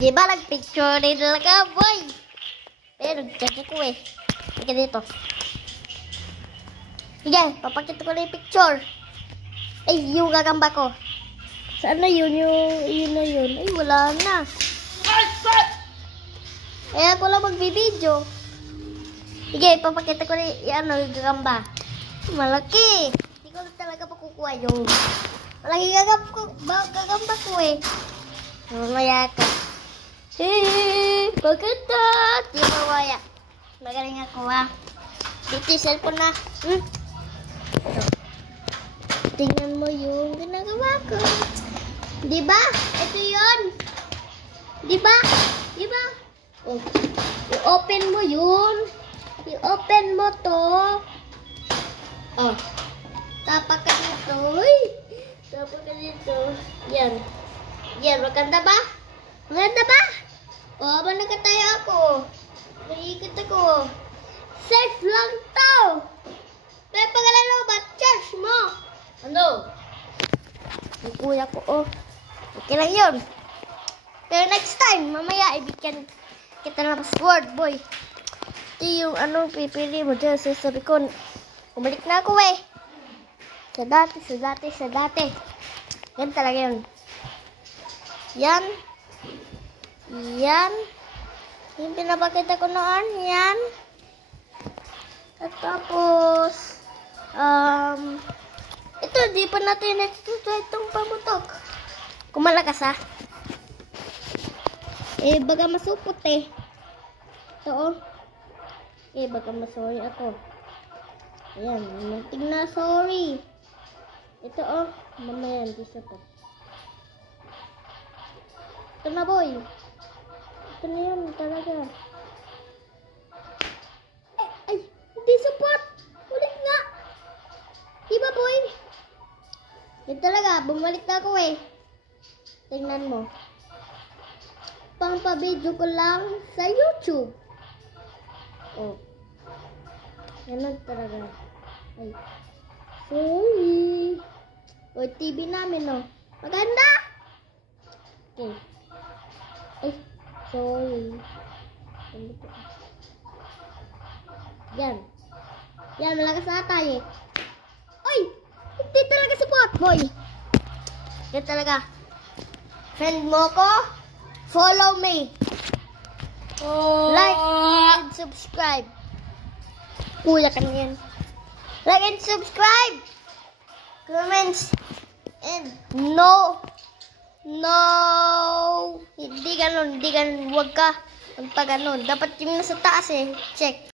Di ba nag-picture din talaga, boy? Pero nag-check ko eh. Sige dito. Sige, papakita ko na yung picture. Ay, yung gagamba ko. Saan na yun? Yun na yun. Ay, wala na. Kaya ako lang magbibideo. Sige, papakita ko na yung gagamba. Malaki. Hindi ko talaga pakukuha yung malaki gagamba ko eh. Mamaya ka. Pagkata. Di mawaya. Magaling ako ha. Dito yung cellphone na. Tingnan mo yung ginagawa ko. Diba? Ito yun. Diba? Diba? Oh. I-open mo yun. I-open mo to. Oh. Tapak ka dito. Uy. Tapak ka dito. Yan. Yan. Maganda ba? Maganda ba? O, habang nakatayo ako. Naiikot ako. Safe lang to. May pagalalo ba? Charge mo. Ano? Yung kuya ko, oh. Okay lang yun. Pero next time, mamaya, ibigyan kita ng password, boy. Ito yung pipili mo dyan. Sabi ko, umalik na ako eh. Sa dati. Yan talaga yun. Yan. Yan. Yung pinapakita ko noon. Yan. At tapos, ito, di pa natin natutuwa itong pamutok. Kung malakas ha. Baga masupot eh. Ito oh. Baga masorry ako. Ayan, munting na sorry. Ito oh, mamaya hindi supot. Ito na boy. Ito na yan talaga. Ay, hindi support. Ulit nga. Diba boy? Yan talaga, bumalik na ako eh. Tingnan mo. Pampabidyo ko lang sa YouTube. Oh. Yan talaga. Ay. Sorry. O, TV namin oh. Maganda. Okay. Ay, sorry. Yan. Yan, malakas na tayo eh. Ay! Hindi talaga support, boy. Yan talaga. Friend mo ko, follow me. Like and subscribe. Kuya ka na yan. Like and subscribe. Comments. And no. Hindi ganun. Huwag ka. Huwag pa ganun. Dapat yung nasa taas eh. Check.